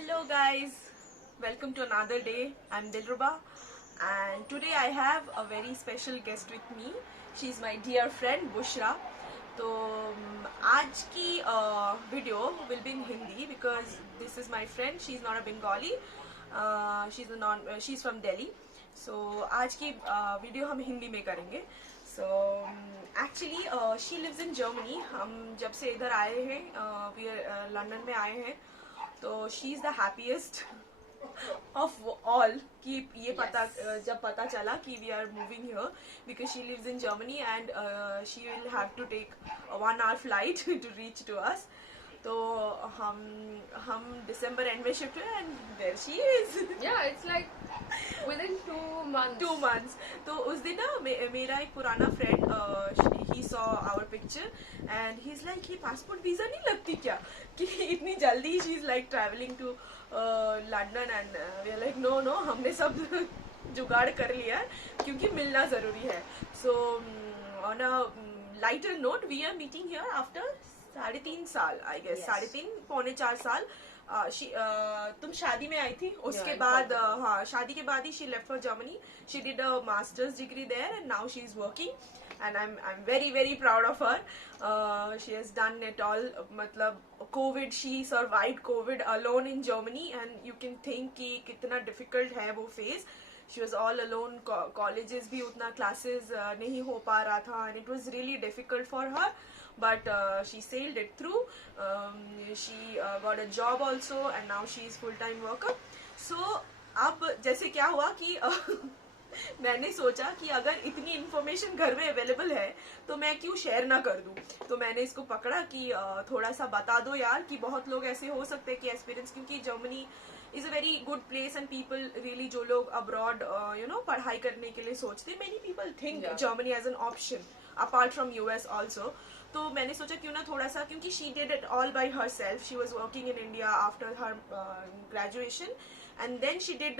Hello guys, welcome to another day. I'm Dilruba and today I have a very special guest with me. She's my dear friend Bushra. तो आज की video will be in Hindi because this is my friend. She's not a Bengali. She's from Delhi. So आज की video हम हिंदी में करेंगे. So actually she lives in Germany. हम जब से इधर आए हैं लंदन में आए हैं तो she is the happiest of all कि ये पता जब पता चला कि we are moving here because she lives in Germany and she will have to take 1 hour flight to reach to us. तो हम दिसंबर एंड में शिफ्ट हुए and there she is. Yeah, it's like within 2 months. 2 months. तो उस दिन ना मेरा एक पुराना friend he saw our picture and he is like ये पासपोर्ट वीजा नहीं लगती क्या कि इतनी जल्दी she is like travelling to London and we are like no no हमने सब जुगाड़ कर लिया है क्योंकि मिलना जरूरी है. So on a lighter note we are meeting here after 3.5 साल आई गेस. 3.5 पौने 4 साल. तुम शादी में आई थी उसके बाद हाँ शादी के बाद ही she left for Germany. She did a master's degree there and now she is working and I am very very proud of her. She has done it all. मतलब COVID she survived COVID alone in Germany and you can think कि कितना difficult है वो phase. She was all alone. Colleges भी उतना classes नहीं हो पा रहा था and it was really difficult for her. But she sailed it through. She got a job also and now she is full-time worker. So अब जैसे क्या हुआ कि मैंने सोचा कि अगर इतनी इन्फॉर्मेशन घर में अवेलेबल है तो मैं क्यों शेयर ना कर दूं. तो मैंने इसको पकड़ा कि थोड़ा सा बता दो यार कि बहुत लोग ऐसे हो सकते हैं कि एक्सपीरियंस क्योंकि Germany is a very good place and people really जो लोग अब्रॉड पढ़ाई करने के लिए सोचते many people think Germany as an option apart from US also. तो मैंने सोचा क्यों ना थोड़ा सा क्योंकि she did it all by herself. She was working in India after her graduation and then she did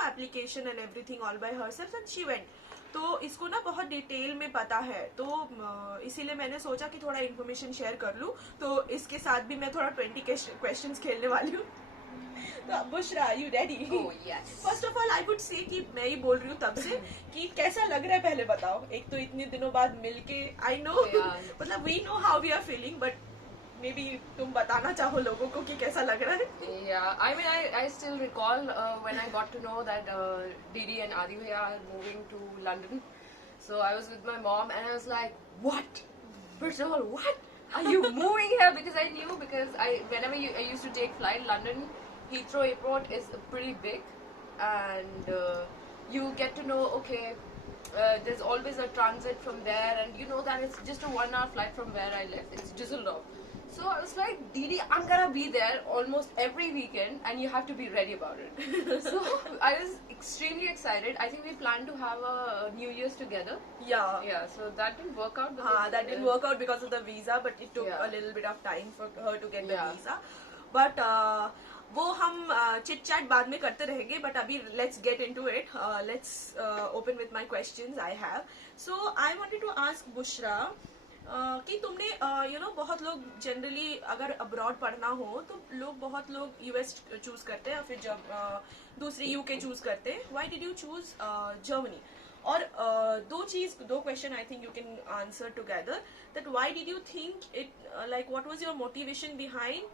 application and everything all by herself and she went. तो इसको ना बहुत डिटेल में पता है तो इसीलिए मैंने सोचा कि थोड़ा इन्फॉर्मेशन शेयर कर लूं. तो इसके साथ भी मैं थोड़ा 20 क्वेश्चंस खेलने वाली हूँ. तो Bushra you ready? First of all I would say कि मैं ही बोल रही हूँ तब से कि कैसा लग रहा है पहले बताओ. एक तो इतने दिनों बाद मिलके आई नो मतलब we know how we are feeling but maybe तुम बताना चाहो लोगों को कि कैसा लग रहा है. Yeah, I mean, I still recall when I got to know that Didi and Adi bhaiya are moving to London. So I was with my mom and I was like, what? First of all, what? Are you moving here? Because I knew whenever I used to take flight, London Heathrow Airport is pretty big and you get to know, okay, there's always a transit from there and you know that it's just a 1 hour flight from where I live. It's Düsseldorf. So I was like, Didi, I'm gonna be there almost every weekend and you have to be ready about it. So I was extremely excited. I think we planned to have a New Year's together. Yeah, so that didn't work out. That didn't work out because of the visa, but it took a little bit of time for her to get the visa. But वो हम chit chat बाद में करते रहेंगे but अभी let's get into it. Let's open with my questions I have. So I wanted to ask Bushra कि तुमने बहुत लोग जनरली अगर अब्रॉड पढ़ना हो तो बहुत लोग यूएस चूज करते हैं फिर जब दूसरी यूके चूज करते हैं. Why did you choose Germany? और दो question I think you can answer together. That why did you think it like what was your motivation behind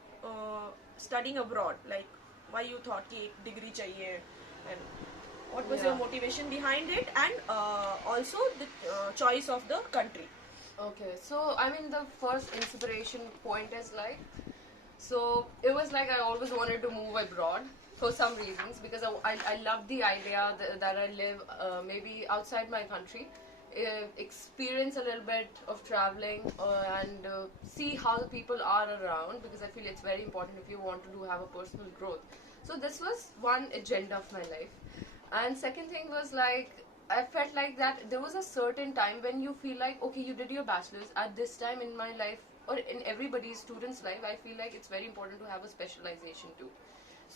studying abroad? Like why you thought कि एक degree चाहिए and what was your motivation behind it and also the choice of the country? Okay, so I mean the first inspiration point is like, so it was like I always wanted to move abroad for some reasons because I love the idea that I live maybe outside my country, experience a little bit of traveling and see how the people are around because I feel it's very important if you want to have a personal growth. So this was one agenda of my life. And second thing was like I felt like that there was a certain time when you feel like okay you did your bachelor's. At this time in my life or in everybody's student's life I feel like it's very important to have a specialization too.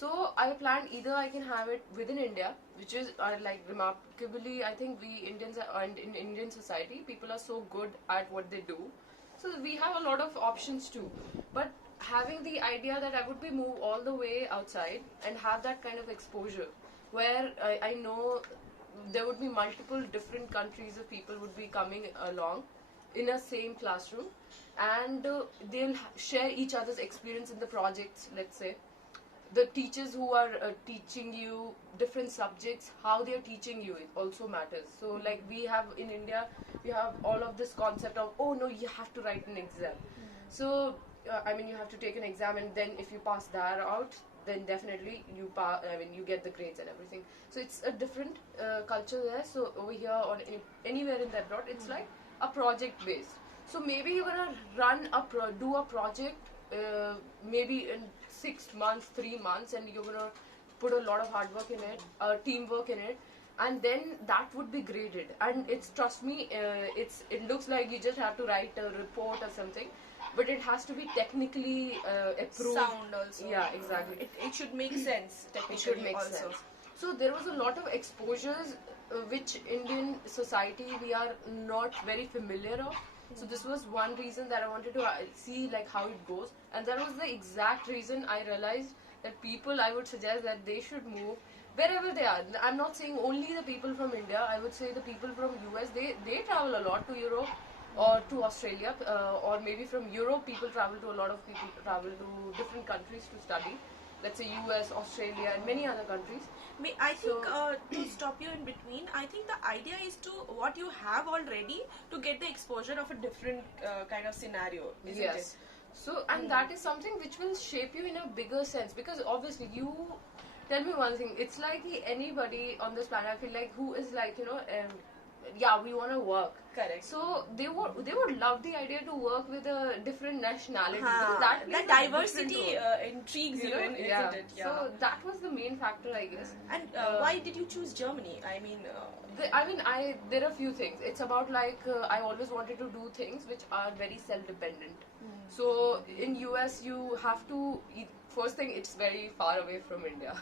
So I planned either I can have it within India, which is like remarkably I think we Indians are in Indian society people are so good at what they do, so we have a lot of options too. But having the idea that I would be move all the way outside and have that kind of exposure, where I know there would be multiple different countries of people would be coming along in a same classroom, and they'll share each other's experience in the projects. Let's say the teachers who are teaching you different subjects, how they are teaching you, it also matters. So like we have in India, we have all of this concept of, oh no, you have to write an exam. So I mean, you have to take an exam, and then if you pass that out, then definitely you I mean, you get the grades and everything. So it's a different culture there. So over here or anywhere in the abroad, it's like a project based. So maybe you're gonna do a project maybe in 6 months, 3 months, and you're gonna put a lot of hard work in it, teamwork in it, and then that would be graded. And it's, trust me, it looks like you just have to write a report or something, but it has to be technically approved. Sound also. Yeah, exactly. It should make sense technically. It should make also. sense. So there was a lot of exposures which Indian society we are not very familiar of. So this was one reason that I wanted to see like how it goes, and that was the exact reason I realized that people, I would suggest that they should move wherever they are. I'm not saying only the people from India. I would say the people from US, they travel a lot to Europe or to Australia, or maybe from Europe people travel to, a lot of people travel to different countries to study. Let's say US, Australia, and many other countries. I think to stop you in between, I think the idea is to what you have already to get the exposure of a different kind of scenario, isn't Yes. it? So, and that is something which will shape you in a bigger sense, because obviously you tell me one thing. It's like anybody on this planet, I feel like, who is like, yeah, we want to work. Correct. So they would love the idea to work with a different nationality. That plays a diversity different role. intrigues you, You know, isn't it? Yeah. So that was the main factor, I guess. And why did you choose Germany? I mean, there are a few things. It's about like I always wanted to do things which are very self-dependent. So in US you have to. First thing, it's very far away from India.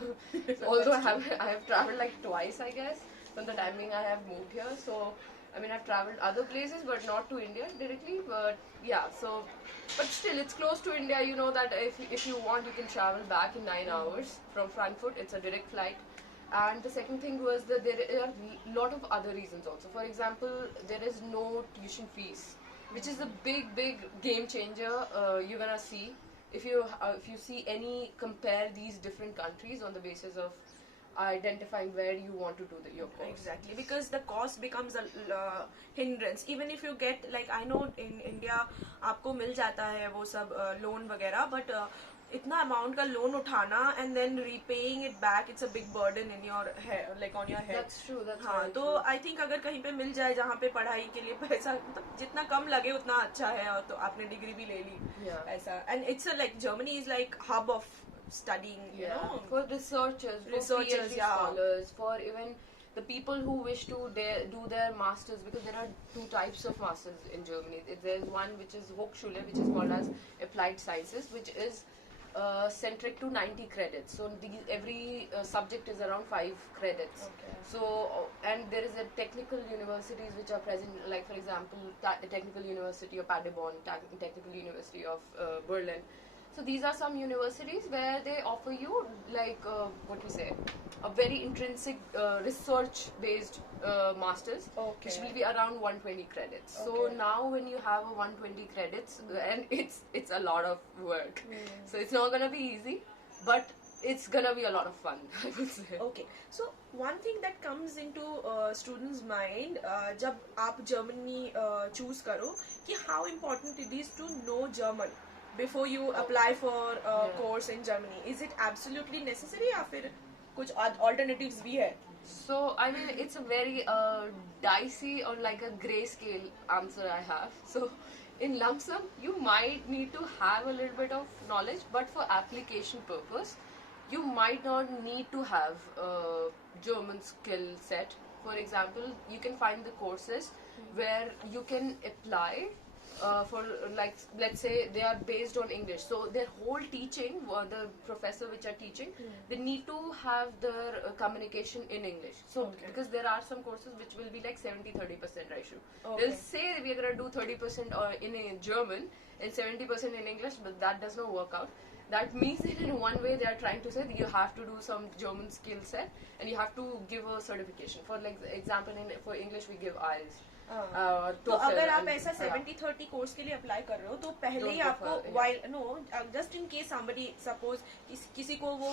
Although I have traveled like twice, I guess, from the timing I have moved here. So I mean, I've traveled other places, but not to India directly. But yeah, so but still, it's close to India. You know that if you want, you can travel back in 9 hours from Frankfurt. It's a direct flight. And the second thing was that there are a lot of other reasons also. For example, there is no tuition fees, which is a big game changer. You're gonna see if you see compare these different countries on the basis of identifying where you want to do your course. Exactly, because the cost becomes a hindrance. Even if you get, like, I know in India आपको मिल जाता है वो सब loan वगैरह, but इतना amount का loan उठाना and then repaying it back, it's a big burden in your head, like on your head. That's true. That's हाँ, very तो true. I think अगर कहीं पे मिल जाए जहाँ पे पढ़ाई के लिए पैसा, मतलब जितना कम लगे उतना अच्छा है, और तो आपने डिग्री भी ले ली. Yeah. ऐसा, and it's like Germany is like hub of studying, you know, for researchers, for PhD scholars, for even the people who wish to do their masters, because there are two types of masters in Germany. There's one which is Hochschule, which is called as Applied Sciences, which is centric to 90 credits. So every subject is around 5 credits. Okay. So and there is a technical universities which are present, like for example, Technical University of Paderborn, Technical University of Berlin. So these are some universities where they offer you like a very intrinsic research-based masters, which will be around 120 credits. Okay. So now when you have a 120 credits, and it's a lot of work. So it's not gonna be easy, but it's gonna be a lot of fun, I would say. Okay, so one thing that comes into students' mind जब आप Germany choose करो, कि how important it is to know German before you apply for a course in Germany. Is it absolutely necessary, या फिर कुछ alternatives भी है? So I mean, it's a very dicey or like a grayscale answer I have. So in lump sum, you might need to have a little bit of knowledge, but for application purpose, you might not need to have a German skill set. For example, you can find the courses where you can apply for like let's say they are based on English, so their whole teaching, the professor which are teaching, they need to have their communication in English. So because there are some courses which will be like 70-30% ratio. They'll say we are going to do 30% in German and 70% in English, but that does not work out. That means that in one way they are trying to say that you have to do some German skill set and you have to give a certification. For like example, for English we give IELTS. तो अगर आप ऐसा 70-30 course के लिए apply कर रहे हो तो पहले ही आपको while no just in case somebody suppose किसी को वो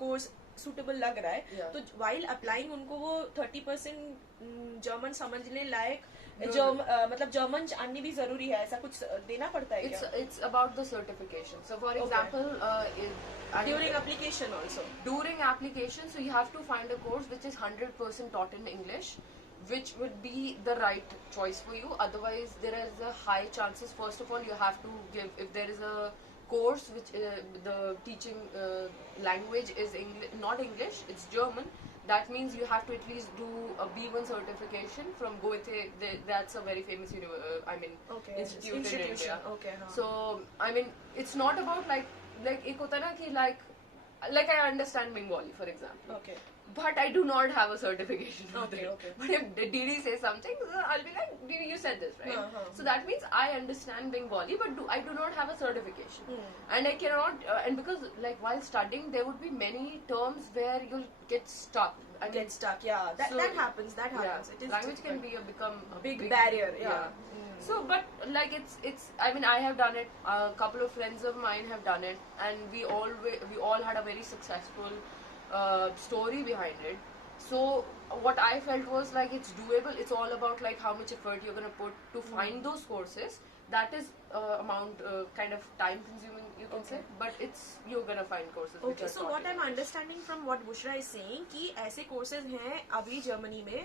कोर्स सुटेबल लग रहा है तो while applying उनको वो 30% जर्मन समझने लायक मतलब जर्मन जाननी भी जरूरी है, ऐसा कुछ देना पड़ता है क्या? It's about the certification. So for example, during application also. During application, so you have to find a course which is 100% taught in English, which would be the right choice for you. Otherwise, there is a high chances. First of all, you have to give, if there is a course which the teaching language is not English, it's German. That means you have to at least do a B1 certification from Goethe. That's a very famous institute in India. So I mean, it's not about like ek hota na ki like I understand Bengali, for example. But I do not have a certification for that. But if Didi says something, I'll be like, Didi, you said this, right? So that means I understand Bengali, but I do not have a certification. And I cannot, and because like while studying, there would be many terms where you'll get stuck. Yeah. That happens. Yeah, it is language can become a big barrier. Yeah. So, but like it's. I mean, I have done it. A couple of friends of mine have done it, and we all had a very successful story behind it. So what I felt was like it's doable. It's all about like how much effort you're gonna put to find those courses. That is kind of time consuming, you can say, but you're gonna find courses. Okay, so what I'm understanding from what Bushra is saying कि ऐसे courses हैं अभी Germany में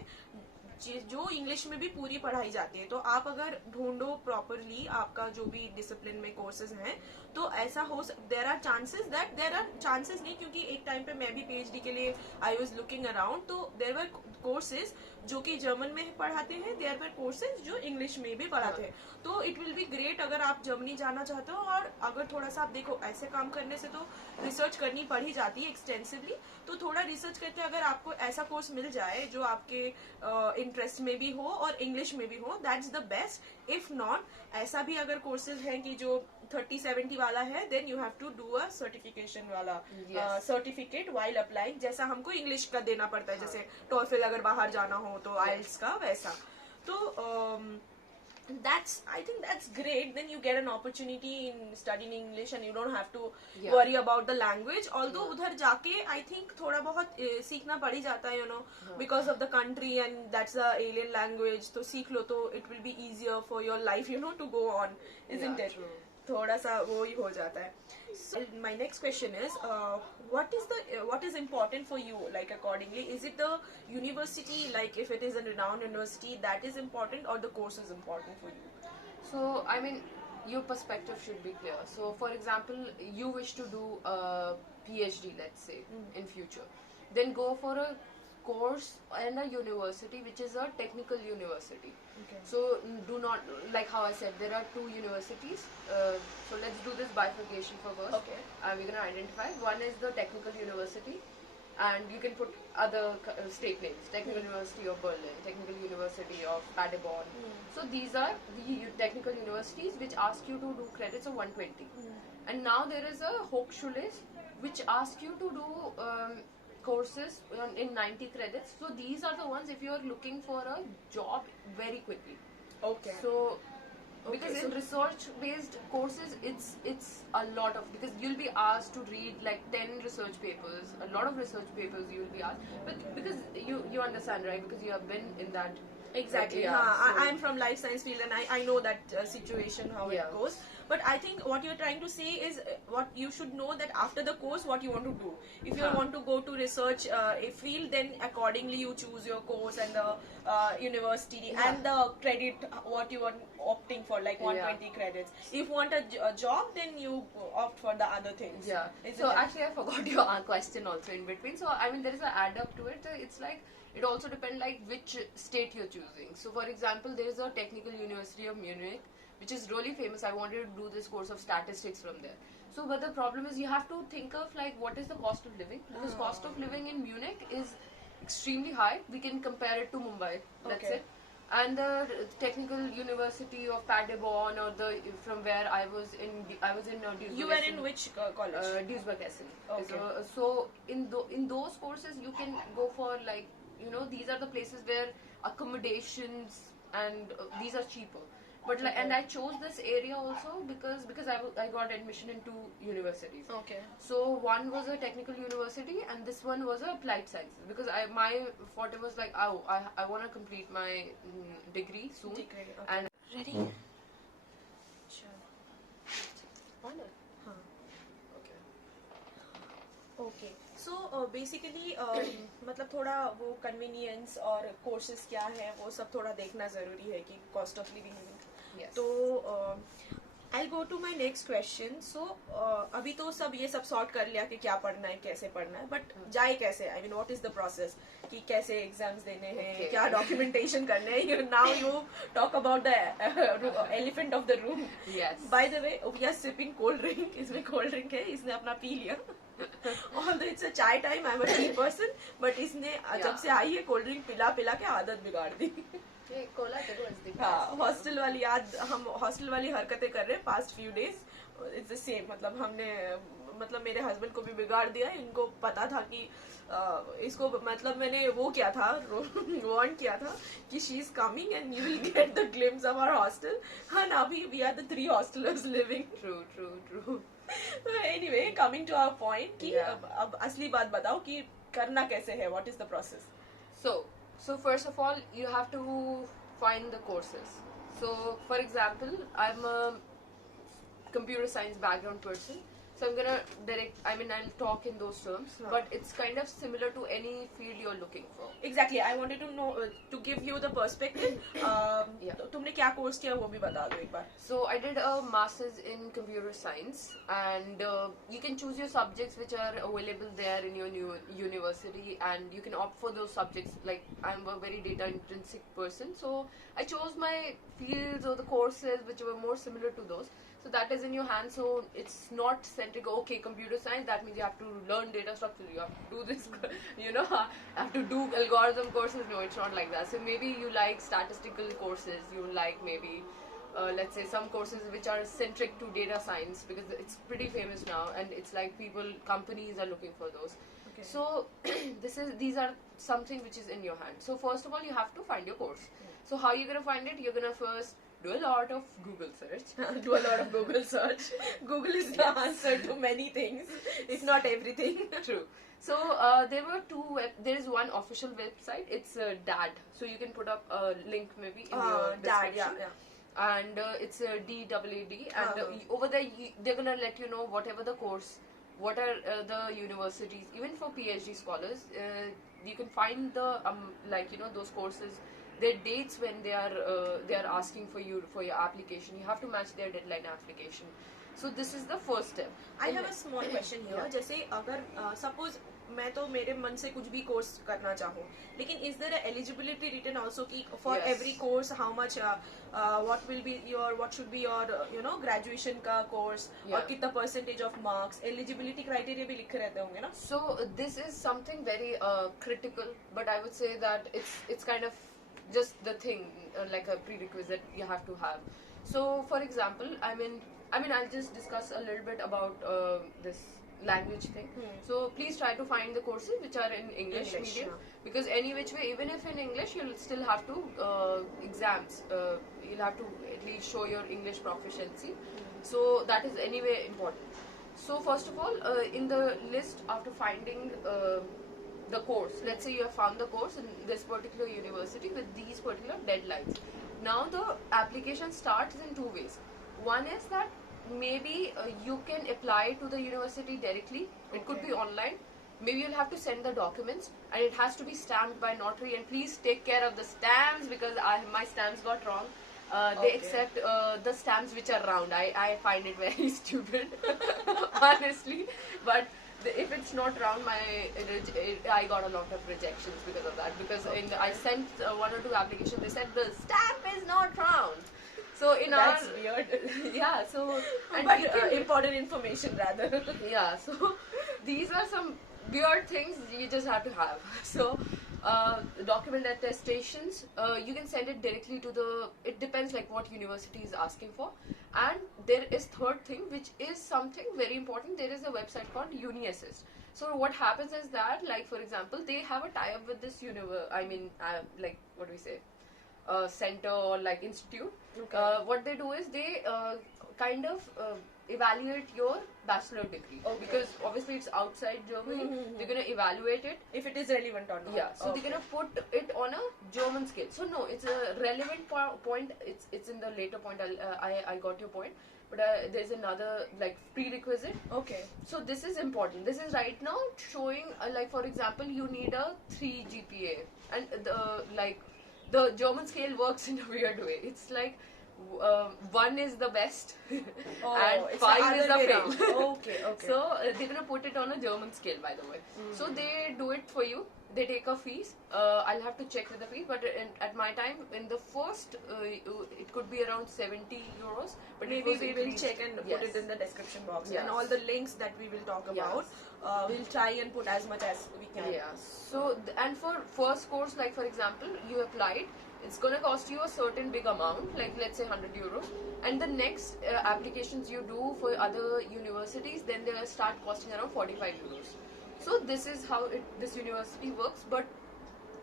जो English में भी पूरी पढ़ाई जाती है, तो आप अगर ढूंढो प्रॉपरली आपका जो भी डिसिप्लिन में कोर्सेज हैं तो ऐसा हो देयर आर चांसेस नहीं, क्योंकि एक टाइम पे मैं भी पीएचडी के लिए आई वाज लुकिंग अराउंड, तो देयर वर कोर्सेज जो कि जर्मन में पढ़ाते हैं, देयर वर कोर्सेज जो इंग्लिश में भी पढ़ाते हैं. तो इट विल बी ग्रेट अगर आप जर्मनी जाना चाहते हो. और अगर थोड़ा सा आप देखो ऐसे काम करने से तो रिसर्च करनी पड़ ही जाती है एक्सटेंसिवली, तो थोड़ा रिसर्च करके अगर आपको ऐसा कोर्स मिल जाए जो आपके इंटरेस्ट में भी हो और इंग्लिश में भी हो, that's the best. If not, ऐसा भी अगर कोर्सेज हैं कि जो 30-70 वाला है, then you have to do a certification वाला सर्टिफिकेट वाइल अप्लाइंग, जैसा हमको इंग्लिश का देना पड़ता है, जैसे टॉफिल अगर बाहर जाना हो तो आइल्स का वैसा. तो I think that's great. Then you get an opportunity in studying English and you don't have to worry about the language. Although उधर जाके I think थोड़ा बहुत सीखना पड़ ही जाता है, because of the country and that's the alien language. तो सीख लो तो it will be easier for your life, to go on, isn't it? True. थोड़ा सा वो ही हो जाता है. So my next question is, what is important for you, like accordingly? Is it the university, like if it is a renowned university, that is important, or the course is important for you? So I mean, your perspective should be clear. So for example, you wish to do a PhD, let's say, in future, then go for a course and a university which is a technical university. So do not, like how I said, there are two universities. So let's do this bifurcation for first. We're going to identify. One is the technical university, and you can put other state names: Technical University of Berlin, Technical University of Paderborn. So these are the technical universities which ask you to do credits of 120. And now there is a Hochschule which asks you to do courses in 90 credits. So these are the ones if you are looking for a job very quickly. So because in research based courses it's a lot of, because you'll be asked to read like 10 research papers, a lot of research papers you'll be asked, but because you understand, right, because you have been in that. Exactly. I'm from life science field and I know that situation, how it goes. But I think what you're trying to say is what you should know, that after the course what you want to do. If you want to go to research field, then accordingly you choose your course and the university and the credit what you are opting for, like 120 credits. If you want a job, then you opt for the other things. So actually I forgot your question also in between. So I mean there is an add up to it. It's like it also depends like which state you're choosing. So for example, there is a technical university of Munich which is really famous. I wanted to do this course of statistics from there. So, but the problem is you have to think of like what is the cost of living, because cost of living in Munich is extremely high. We can compare it to Mumbai, let's say. And the technical university of Paderborn, or the from where I was in Duisburg. You were in which college? Duisburg Essen. Okay. So in those courses you can go for like, you know, these are the places where accommodations and these are cheaper. But like, and I chose this area also because I got admission in 2 universities. Okay. So one was a technical university and this one was a applied sciences, because my forte was like, oh, I want to complete my degree soon. Okay. And Ready? Sure. why not? हाँ. Okay. Okay. So basically मतलब थोड़ा वो convenience और courses क्या है वो सब थोड़ा देखना ज़रूरी है कि cost of living. Yes. तो I'll go to my next question. So अभी तो सब ये सब sort कर लिया कि क्या पढ़ना है कैसे पढ़ना है, but जाए कैसे? I mean, what is the process? कि कैसे exams देने हैं, क्या documentation करने हैं? Now you talk about the elephant of the room. Yes. By the way, we are sipping cold drink. इसमें cold drink है, इसने अपना पी लिया. Although it's a chai time, I'm a tea person, but इसने जब से आई है cold drink पिला पिला के आदत बिगाड़ दी. हाँ, हॉस्टल वाली याद, हम हॉस्टल वाली हरकतें कर रहे हैं past few days. It's the same, मतलब हमने मतलब मेरे हस्बैंड को भी बिगाड़ दिया. इनको पता था कि इसको मतलब मैंने वो किया था, वार्न किया था कि she is coming and you will get the glimpse of our hostel. हाँ, अभी we are the 3 hostellers living. True. Anyway, coming to our point कि अब असली बात बताओ कि करना कैसे है, what is the process? So first of all, you have to find the courses. So for example, I'm a computer science background person, so I'm gonna I'll talk in those terms, but it's kind of similar to any field you're looking for. Exactly, I wanted to know, to give you the perspective. तुमने क्या course किया वो भी बता दो एक बार. So I did a master's in computer science, and you can choose your subjects which are available there in your new university, and you can opt for those subjects. Like, I'm a very data intrinsic person, so I chose my fields or the courses which were more similar to those. So that is in your hand. So it's not centric. Okay, computer science, that means you have to learn data structure. You have to do this. You know, have to do algorithm courses. No, it's not like that. So maybe you like statistical courses. You like maybe, let's say, some courses which are centric to data science, because it's pretty famous now, and it's like companies are looking for those. Okay. So these are something which is in your hand. So first of all, you have to find your course. So how you're gonna find it? You're gonna first do a lot of Google search. Do a lot of Google search. Google is the answer to many things. It's not everything. True. So there were there is one official website. It's DAD. So you can put up a link maybe in your description. DAD, yeah. And it's DAAD. And over there they're gonna let you know whatever the course, what are the universities. Even for PhD scholars, you can find the like, you know, those courses, their dates when they are asking for your application. You have to match their deadline application. So this is the first step. I have a small question here. जैसे अगर suppose मैं तो मेरे मन से कुछ भी course करना चाहूँ, लेकिन is there a eligibility written also कि for every course how much what should be your you know graduation का course और कितना percentage of marks, eligibility criteria भी लिखे रहते होंगे ना? So this is something very critical, but I would say that it's kind of just the thing, like a prerequisite you have to have. So for example, I mean I'll just discuss a little bit about this language thing. So please try to find the courses which are in English medium, because any which way, even if in English, you'll still have to exams. You'll have to at least show your English proficiency. So that is anyway important. So first of all, in the list, after finding the course, let's say you have found the course in this particular university with these particular deadlines. Now the application starts in 2 ways. One is that maybe you can apply to the university directly. It could be online. Maybe you'll have to send the documents, and it has to be stamped by notary. And please take care of the stamps, because my stamps got wrong. They accept the stamps which are round. I find it very stupid, honestly. But if it's not round, I got a lot of rejections because of that. Because I sent 1 or 2 applications. They said the stamp is not round. So in That's our weird. yeah, so and But we can, important information rather. yeah, so these are some weird things you just have to have. So document attestations, you can send it directly to the, it depends like what university is asking for. And there is third thing, which is something very important. There is a website called UniAssist. So what happens is that, like for example, they have a tie-up with this like what do we say, center or like institute. Okay. What they do is they kind of evaluate your bachelor degree. Okay. Because obviously it's outside Germany. They're gonna evaluate it. If it is relevant or not. Yeah, so they're gonna put it on a German scale. So no, it's a relevant point. It's in the later point. I got your point, but there's another like prerequisite. Okay. So this is important. This is right now showing like for example, you need a 3 GPA, and the German scale works in a weird way. It's like 1 is the best and 5 is the fail. Okay, okay. So they're gonna put it on a German scale, by the way. So they do it for you. They take a fees. I'll have to check with the fees, but at my time, in the first, it could be around 70 euros. But maybe we will check and put it in the description box. Yes. And all the links that we will talk about, we'll try and put as much as we can. Yeah. So and for first course, like for example, you applied. It's gonna cost you a certain big amount, like let's say 100 euros. And the next applications you do for other universities, then they'll start costing around 45 euros. So this is how this university works. But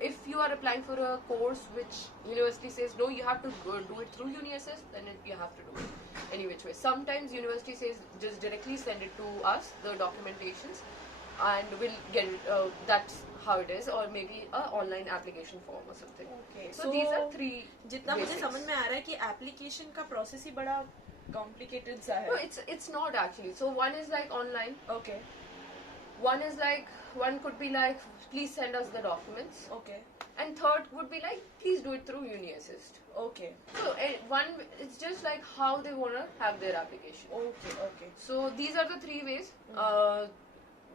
if you are applying for a course which university says no, you have to do it through UniSS, then you have to do it any which way. Sometimes university says just directly send it to us, the documentations, and we'll get it. That's how it is, or maybe a online application form or something. Okay. So these are three. जितना मुझे basics. समझ में आ रहा है कि application का process ही बड़ा complicated सा है. No, it's not actually. So one is like online. Okay. One could be like, please send us the documents. Okay. And third would be like, please do it through UniAssist. Okay. So one, it's just like how they wanna have their application. Okay. Okay. So these are the three ways.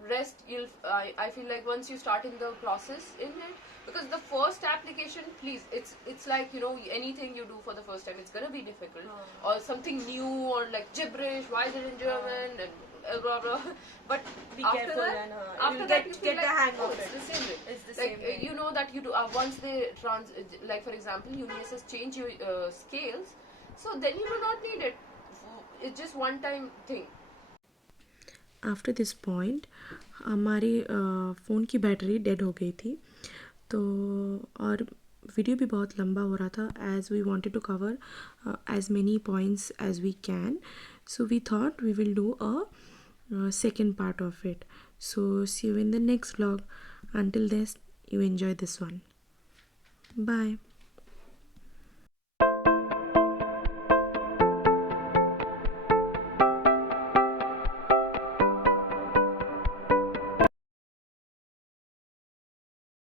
Rest, I feel like once you start in the process in it, because the first application, please, it's like, you know, anything you do for the first time, it's gonna be difficult, or something new, or like gibberish, why is it in German, and blah blah. But Be after careful that, and after you'll that, you get feel the like, hang oh, of it's it. the same way. It's the Like same way. you know that you do once they like for example, UniSS change your scales, so then you do not need it. It's just one time thing. After this point हमारी phone की battery dead हो गई थी, तो और video भी बहुत लंबा हो रहा था, as we wanted to cover as many points as we can, so we thought we will do a second part of it. So see you in the next vlog. Until this, you enjoy this one. Bye.